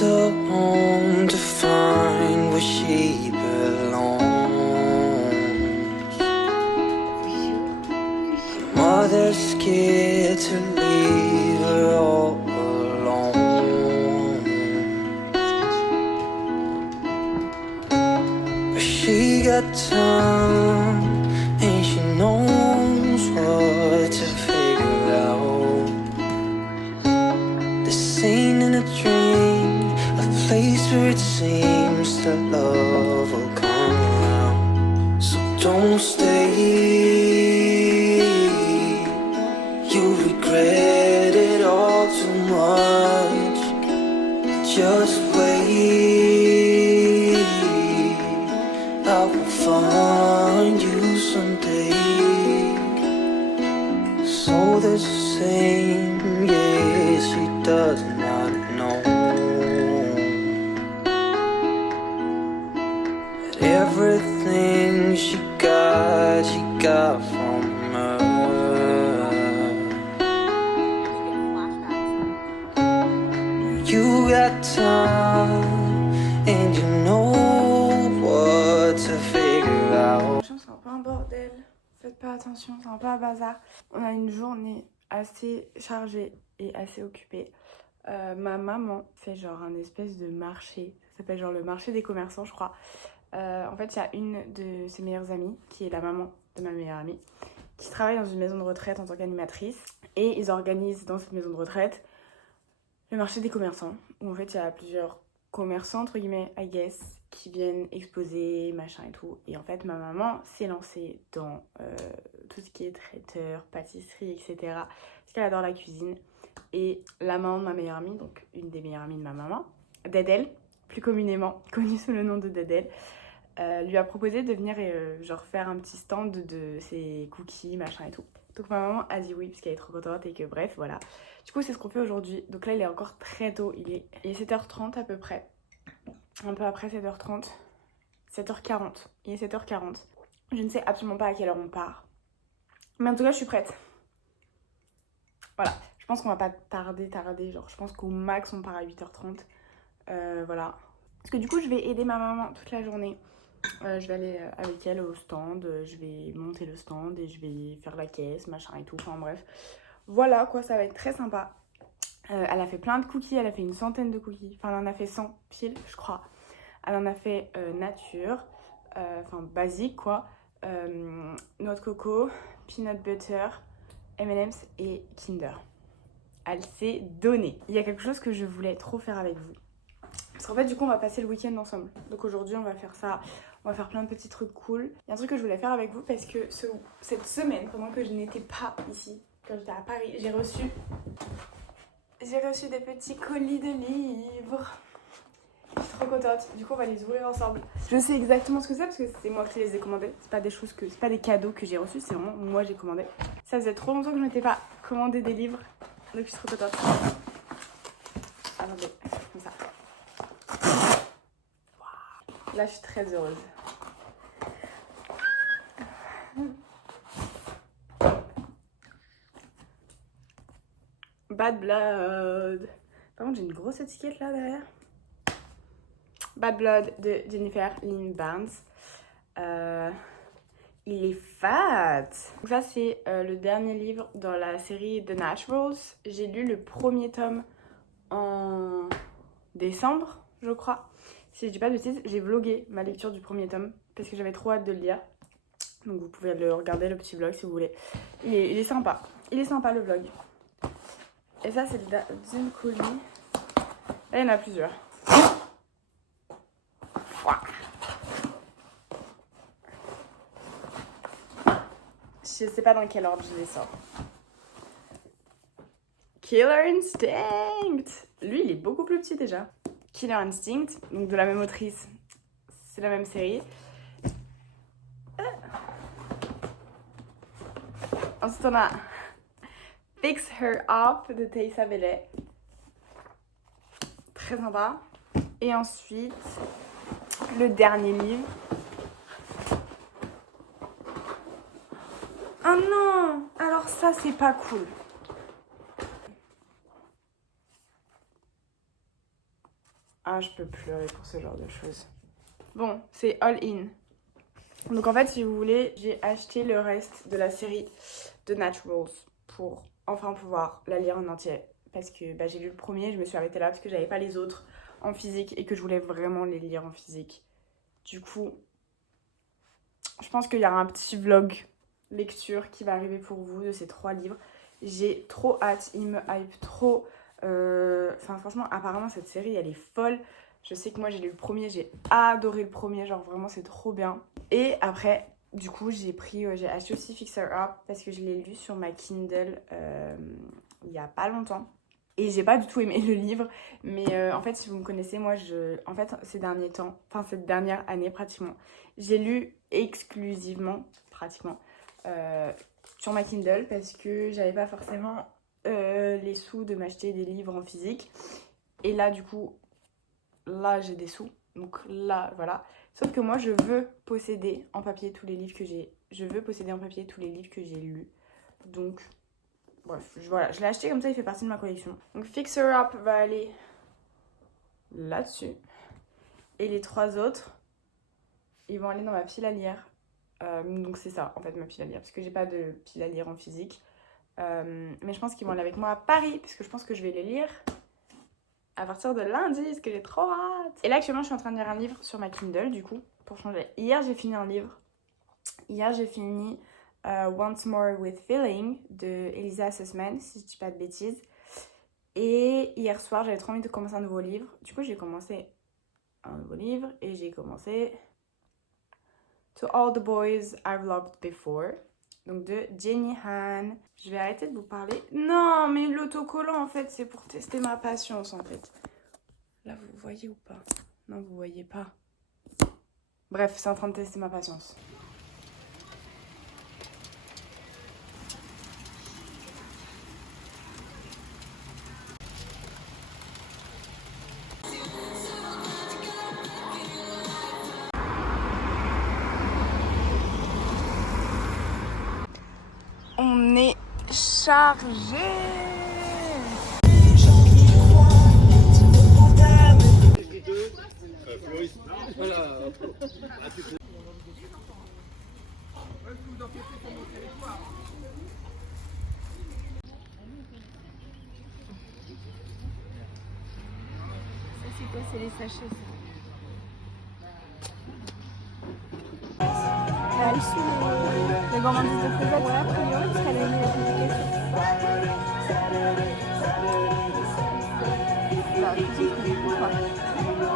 her home to find where she belongs. Her mother's scared to leave her all alone, but she got time and she knows what to figure out. This ain't in a dream, a place where it seems that love will come around. So don't stay, you'll regret it all too much. Just wait, I will find you someday. So the same, yeah, she does not know that everything she got from her. You got time and you know what to figure out. C'est un peu un bordel, faites pas attention, c'est un peu un bazar. On a une journée assez chargée et assez occupée. Ma maman fait genre un espèce de marché, ça s'appelle genre le marché des commerçants je crois. En fait il y a une de ses meilleures amies, qui est la maman de ma meilleure amie, qui travaille dans une maison de retraite en tant qu'animatrice. Et ils organisent dans cette maison de retraite le marché des commerçants, où en fait il y a plusieurs commerçants entre guillemets, I guess, qui viennent exposer, machin et tout. Et en fait ma maman s'est lancée dans tout ce qui est traiteur, pâtisserie, etc. Parce qu'elle adore la cuisine. Et la maman de ma meilleure amie, donc une des meilleures amies de ma maman, Dedel, plus communément connue sous le nom de Dedel, lui a proposé de venir genre faire un petit stand de ses cookies, machin et tout. Donc ma maman a dit oui parce qu'elle est trop contente et que bref, voilà. Du coup c'est ce qu'on fait aujourd'hui. Donc là il est encore très tôt, il est 7h30 à peu près. Un peu après 7h30. 7h40. Il est 7h40. Je ne sais absolument pas à quelle heure on part. Mais en tout cas je suis prête. Voilà. Je pense qu'on va pas tarder. Genre je pense qu'au max on part à 8h30. Voilà. Parce que du coup je vais aider ma maman toute la journée. Je vais aller avec elle au stand, je vais monter le stand et je vais faire la caisse, machin et tout, enfin bref. Voilà quoi, ça va être très sympa. Elle a fait plein de cookies, elle a fait une centaine de cookies, enfin elle en a fait 100 piles je crois. Elle en a fait nature, enfin basique quoi, noix de coco, peanut butter, M&M's et Kinder. Elle s'est donnée. Il y a quelque chose que je voulais trop faire avec vous. Parce qu'en fait du coup on va passer le week-end ensemble. Donc aujourd'hui on va faire ça, on va faire plein de petits trucs cool. Il y a un truc que je voulais faire avec vous parce que cette semaine, pendant que je n'étais pas ici, quand j'étais à Paris, j'ai reçu des petits colis de livres. Je suis trop contente, du coup on va les ouvrir ensemble. Je sais exactement ce que c'est parce que c'est moi qui les ai commandés. C'est pas des cadeaux que j'ai reçus, c'est vraiment moi j'ai commandé. Ça faisait trop longtemps que je m'étais pas commandé des livres, donc je suis trop contente. Attendez, comme ça. Là, je suis très heureuse. Bad Blood. Par contre, j'ai une grosse étiquette là derrière. Bad Blood de Jennifer Lynn Barnes. Il est fat. Donc ça, c'est le dernier livre dans la série The Naturals. J'ai lu le premier tome en décembre, je crois. Si je dis pas de bêtises, j'ai vlogué ma lecture du premier tome parce que j'avais trop hâte de le lire. Donc vous pouvez le regarder, le petit vlog si vous voulez. Il est sympa. Il est sympa le vlog. Et ça c'est le deuxième colis. Là il y en a plusieurs. Je sais pas dans quel ordre je les sors. Killer Instinct. Lui il est beaucoup plus petit déjà. Killer Instinct, donc de la même autrice. C'est la même série. Ensuite on a Fix Her Up de Thaïsa Bellet. Très sympa. Et ensuite, le dernier livre. Ah non! Alors ça, c'est pas cool. Ah, je peux pleurer pour ce genre de choses. Bon, c'est All In. Donc en fait, si vous voulez, j'ai acheté le reste de la série de Naturals pour enfin pouvoir la lire en entier. Parce que j'ai lu le premier, je me suis arrêtée là parce que j'avais pas les autres en physique et que je voulais vraiment les lire en physique. Du coup, je pense qu'il y aura un petit vlog lecture qui va arriver pour vous de ces 3 livres. J'ai trop hâte, il me hype trop. Enfin franchement, apparemment cette série elle est folle. Je sais que moi j'ai lu le premier, j'ai adoré le premier, genre vraiment c'est trop bien. Et après, du coup j'ai acheté aussi Fixer Up parce que je l'ai lu sur ma Kindle il y a pas longtemps. Et j'ai pas du tout aimé le livre, mais en fait si vous me connaissez, moi en fait ces derniers temps, enfin cette dernière année pratiquement, j'ai lu exclusivement, pratiquement, sur ma Kindle parce que j'avais pas forcément les sous de m'acheter des livres en physique. Et là du coup, là j'ai des sous, donc là voilà. Sauf que moi je veux posséder en papier tous les livres que j'ai, lus. Donc bref, voilà, je l'ai acheté comme ça, il fait partie de ma collection. Donc Fixer Up va aller là-dessus. Et les 3 autres, ils vont aller dans ma pile à lire. Donc c'est ça en fait ma pile à lire, parce que j'ai pas de pile à lire en physique. Mais je pense qu'ils vont aller avec moi à Paris, parce que je pense que je vais les lire à partir de lundi, parce que j'ai trop hâte. Et là actuellement je suis en train de lire un livre sur ma Kindle du coup, pour changer. Hier j'ai fini un livre. Hier j'ai fini Once More with Feeling de Elisa Sussman, si je dis pas de bêtises. Et hier soir j'avais trop envie de commencer un nouveau livre. Du coup j'ai commencé un nouveau livre et j'ai commencé To All the Boys I've Loved Before, donc de Jenny Han. Je vais arrêter de vous parler. Non, mais l'autocollant en fait c'est pour tester ma patience en fait. Là vous voyez ou pas? Non, vous voyez pas. Bref, c'est en train de tester ma patience. On est chargé. C'est quoi? C'est les sachets, ça. Elle est sous les gourmandises de Fosette. Ouais, a priori, parce qu'elle a mis la publication. Bah, de toute façon, je ne pas.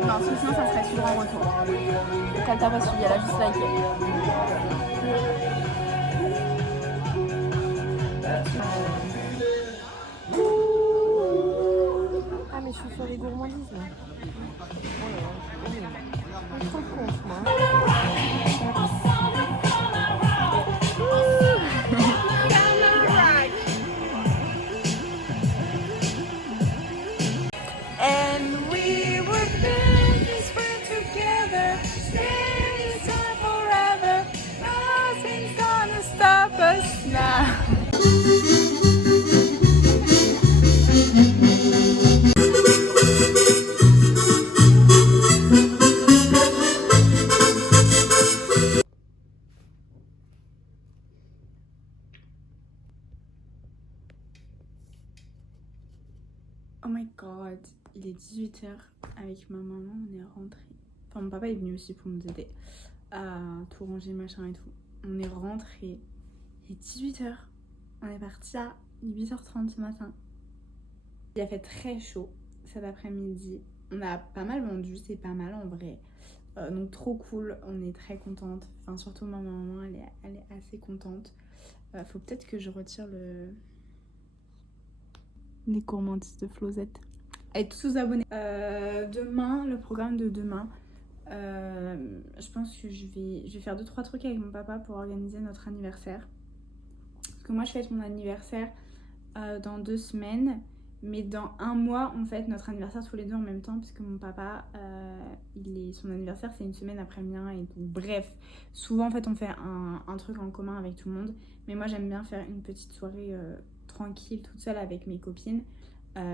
Non, parce que sinon, ça serait suivre en retour. Donc, elle t'a pas suivi, elle a juste liké. Ah, mais je suis sur les gourmandises, là. Oh là là. Je suis trop con, moi. And we were built this way together, stay time forever. Nothing's gonna stop us now. Oh my god, il est 18h. Avec ma maman, on est rentré. Enfin, mon papa est venu aussi pour nous aider à tout ranger, machin et tout. On est rentré. Il est 18h. On est parti à 8h30 ce matin. Il a fait très chaud cet après-midi. On a pas mal vendu, c'est pas mal en vrai. Donc trop cool, on est très contente. Enfin, surtout ma maman, elle est assez contente. Faut peut-être que je retire les gourmandises de Flosette. Allez, tous vous abonner. Demain, le programme de demain, je pense que je vais faire 2-3 trucs avec mon papa pour organiser notre anniversaire. Parce que moi, je fête mon anniversaire dans 2 semaines. Mais dans 1 mois, on fête notre anniversaire tous les deux en même temps. Parce que mon papa, son anniversaire, c'est 1 semaine après le mien. Et tout. Bref, souvent, en fait, on fait un truc en commun avec tout le monde. Mais moi, j'aime bien faire une petite soirée tranquille, toute seule avec mes copines.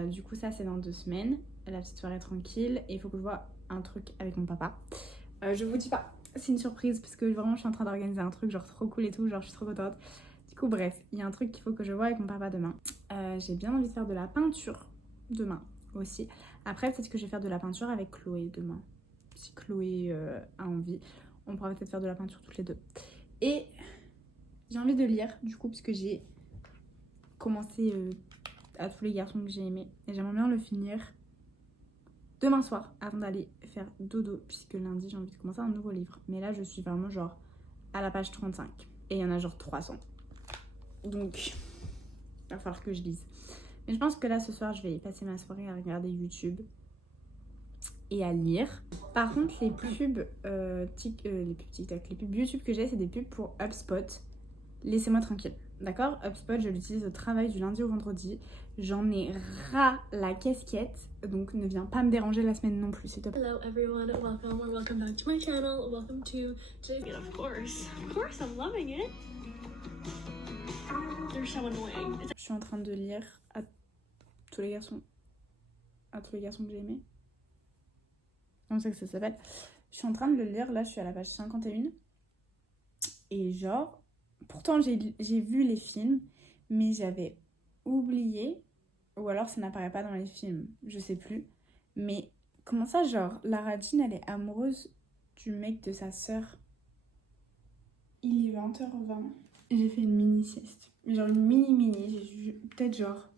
Du coup, ça, c'est dans 2 semaines. la petite soirée tranquille et il faut que je vois un truc avec mon papa. Je vous dis pas, c'est une surprise parce que vraiment je suis en train d'organiser un truc genre trop cool et tout, genre je suis trop contente. Du coup bref, il y a un truc qu'il faut que je vois avec mon papa demain. J'ai bien envie de faire de la peinture demain aussi. Après peut-être que je vais faire de la peinture avec Chloé demain. Si Chloé a envie, on pourra peut-être faire de la peinture toutes les deux. Et j'ai envie de lire du coup parce que j'ai commencé à tous les garçons que j'ai aimés. Et j'aimerais bien le finir demain soir avant d'aller faire dodo puisque lundi j'ai envie de commencer un nouveau livre. Mais là je suis vraiment genre à la page 35 et il y en a genre 300. Donc il va falloir que je lise. Mais je pense que là ce soir je vais passer ma soirée à regarder YouTube et à lire. Par contre les pubs TikTok, les pubs YouTube que j'ai c'est des pubs pour HubSpot. Laissez-moi tranquille, d'accord? HubSpot, je l'utilise au travail du lundi au vendredi. J'en ai ras la casquette, donc ne viens pas me déranger la semaine non plus, s'il te plaît. Hello everyone, welcome back to my channel. Welcome to today. And of course, I'm loving it. They're so annoying. Je suis en train de lire à tous les garçons que j'ai aimés. Comme ça que ça s'appelle. Je suis en train de le lire, là je suis à la page 51. Et genre, pourtant j'ai vu les films, mais j'avais oublié, ou alors ça n'apparaît pas dans les films, je sais plus. Mais comment ça, genre, Lara Jean, elle est amoureuse du mec de sa sœur. Il est 20h20. J'ai fait une mini sieste. Genre une mini, j'ai vu peut-être genre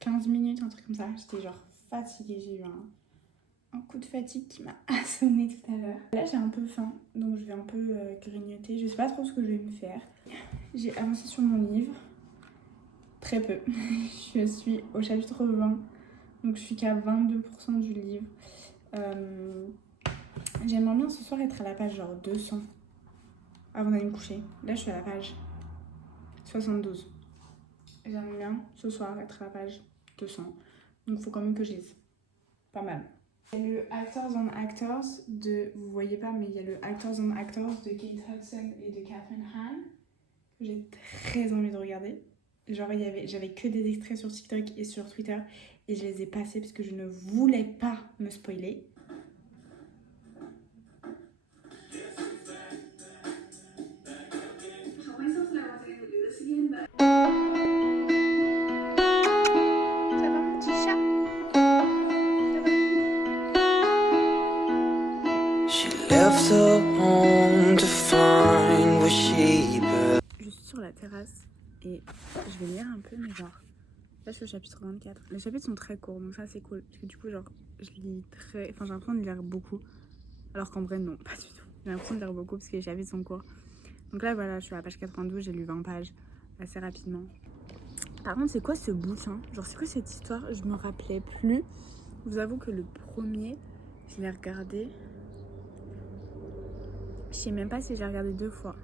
15 minutes, un truc comme ça. J'étais genre fatiguée, j'ai eu un coup de fatigue qui m'a assommé tout à l'heure. Là j'ai un peu faim, donc je vais un peu grignoter. Je sais pas trop ce que je vais me faire. J'ai avancé sur mon livre. Très peu. Je suis au chapitre 20, donc je suis qu'à 22% du livre. J'aimerais bien ce soir être à la page genre 200 avant d'aller me coucher. Là je suis à la page 72. J'aimerais bien ce soir être à la page 200. Donc il faut quand même que je lise. Pas mal. Il y a le Actors on Actors de... Vous voyez pas, mais il y a le Actors on Actors de Kate Hudson et de Catherine Hahn. Que j'ai très envie de regarder. Genre j'avais que des extraits sur TikTok et sur Twitter. Et je les ai passés parce que je ne voulais pas me spoiler. Left her home to find where she belongs. Je suis sur la terrasse et je vais lire un peu, mais genre, là je suis au chapitre 24. Les chapitres sont très courts, donc ça c'est cool. Parce que du coup, genre, je lis très. Enfin, j'ai l'impression de lire beaucoup. Alors qu'en vrai, non, pas du tout. J'ai l'impression de lire beaucoup parce que les chapitres sont courts. Donc là, voilà, je suis à la page 92, j'ai lu 20 pages assez rapidement. Par contre, c'est quoi ce bouquin? Genre, c'est quoi cette histoire? Je me rappelais plus. Je vous avoue que le premier, je l'ai regardé. Je sais même pas si j'ai regardé 2 fois.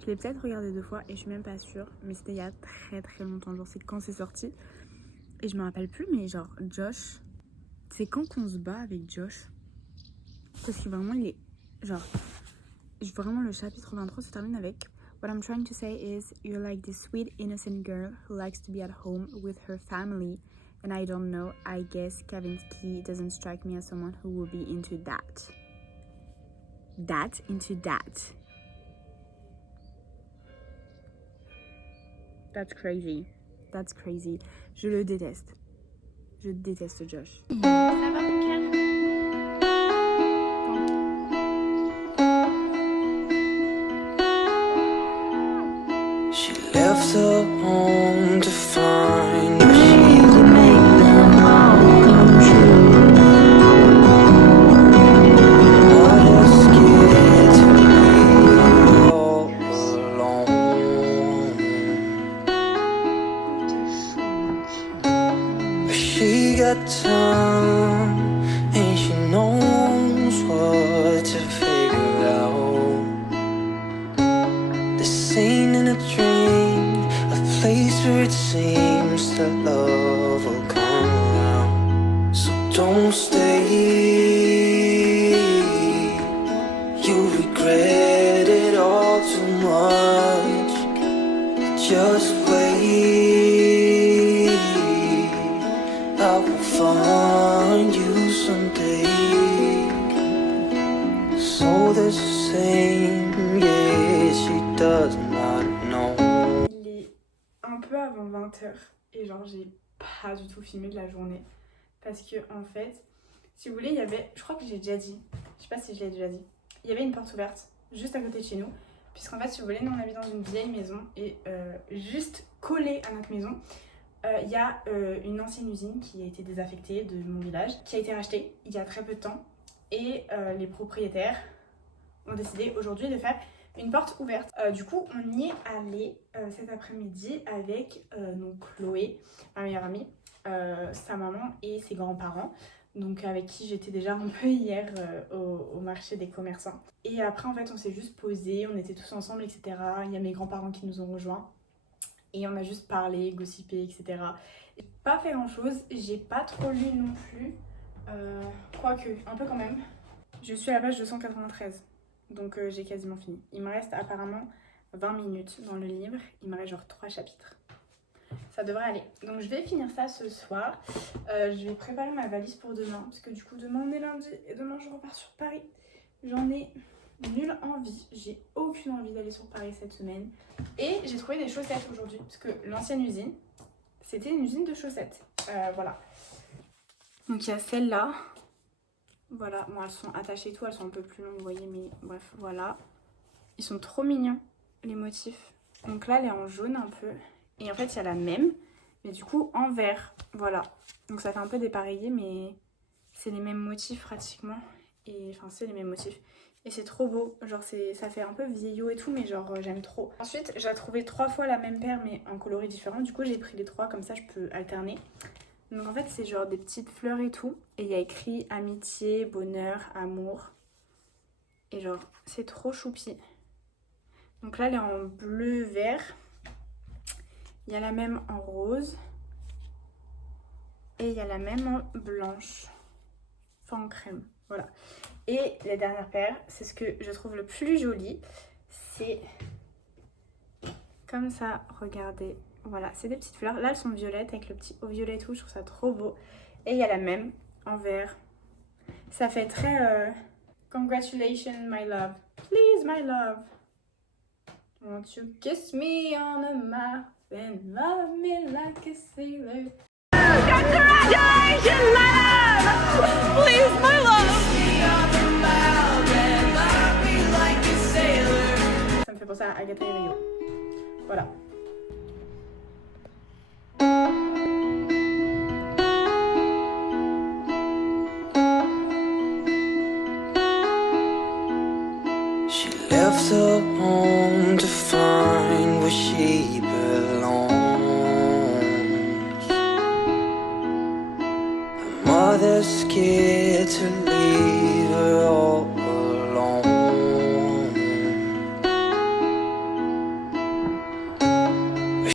Je l'ai peut-être regardé 2 fois et je suis même pas sûre. Mais c'était il y a très très longtemps. Genre c'est quand c'est sorti. Et je me rappelle plus, mais genre Josh. C'est quand qu'on se bat avec Josh? Parce que vraiment il est... Genre... Vraiment le chapitre 23 se termine avec What I'm trying to say is you're like this sweet innocent girl who likes to be at home with her family. And I don't know, I guess Kavinsky doesn't strike me as someone who will be into that. Into that. That's crazy. That's crazy. Je le déteste. Je déteste Josh. Ça va, Mickaël? She left her home to find where she could make her home come true. What a scared to be all alone. But she got time and she knows what to figure out. This ain't in a dream, a place where it seems that love will come around. So don't stay, you regret it all too much. Just wait, I will find you. same. Yeah, she does not know. Il est un peu avant 20h et genre j'ai pas du tout filmé de la journée parce que en fait, si vous voulez, il y avait, je crois que j'ai déjà dit, je sais pas si je l'ai déjà dit, il y avait une porte ouverte juste à côté de chez nous, puisqu'en fait, si vous voulez, nous on habite dans une vieille maison et juste collé à notre maison, il y a une ancienne usine qui a été désaffectée de mon village, qui a été rachetée il y a très peu de temps et les propriétaires ont décidé aujourd'hui de faire une porte ouverte. Du coup, on y est allé cet après-midi avec donc Chloé, ma meilleure amie, sa maman et ses grands-parents, donc avec qui j'étais déjà un peu hier au marché des commerçants. Et après, en fait, on s'est juste posé, on était tous ensemble, etc. Il y a mes grands-parents qui nous ont rejoints et on a juste parlé, gossipé, etc. J'ai pas fait grand-chose, j'ai pas trop lu non plus, quoique, un peu quand même. Je suis à la page 293. Donc j'ai quasiment fini. Il me reste apparemment 20 minutes dans le livre. Il me reste genre 3 chapitres. Ça devrait aller. Donc je vais finir ça ce soir. Je vais préparer ma valise pour demain. Parce que du coup demain on est lundi. Et demain je repars sur Paris. J'en ai nulle envie. J'ai aucune envie d'aller sur Paris cette semaine. Et j'ai trouvé des chaussettes aujourd'hui. Parce que l'ancienne usine, c'était une usine de chaussettes. Voilà. Donc il y a celle-là. Voilà, bon elles sont attachées et tout, elles sont un peu plus longues, vous voyez, mais bref, voilà. Ils sont trop mignons, les motifs. Donc là, elle est en jaune un peu. Et en fait, il y a la même, mais du coup en vert, voilà. Donc ça fait un peu dépareillé, mais c'est les mêmes motifs pratiquement. Et enfin, c'est les mêmes motifs. Et c'est trop beau, genre ça fait un peu vieillot et tout, mais genre j'aime trop. Ensuite, j'ai trouvé 3 fois la même paire, mais en coloris différents. Du coup, j'ai pris les 3, comme ça je peux alterner. Donc en fait c'est genre des petites fleurs et tout. Et il y a écrit amitié, bonheur, amour. Et genre c'est trop choupi. Donc là elle est en bleu vert. Il y a la même en rose. Et il y a la même en blanche. Enfin en crème. Voilà. Et la dernière paire, c'est ce que je trouve le plus joli. C'est comme ça, regardez. Voilà, c'est des petites fleurs. Là, elles sont violettes avec le petit haut violet et tout. Je trouve ça trop beau. Et il y a la même en vert. Ça fait très... Congratulations, my love. Please, my love. Won't you kiss me on the mouth and love me like a sailor. Congratulations, love! Please, my love! Ça me fait penser à Agatha et Rio. Voilà. She left her home to find where she belongs. Her mother's scared to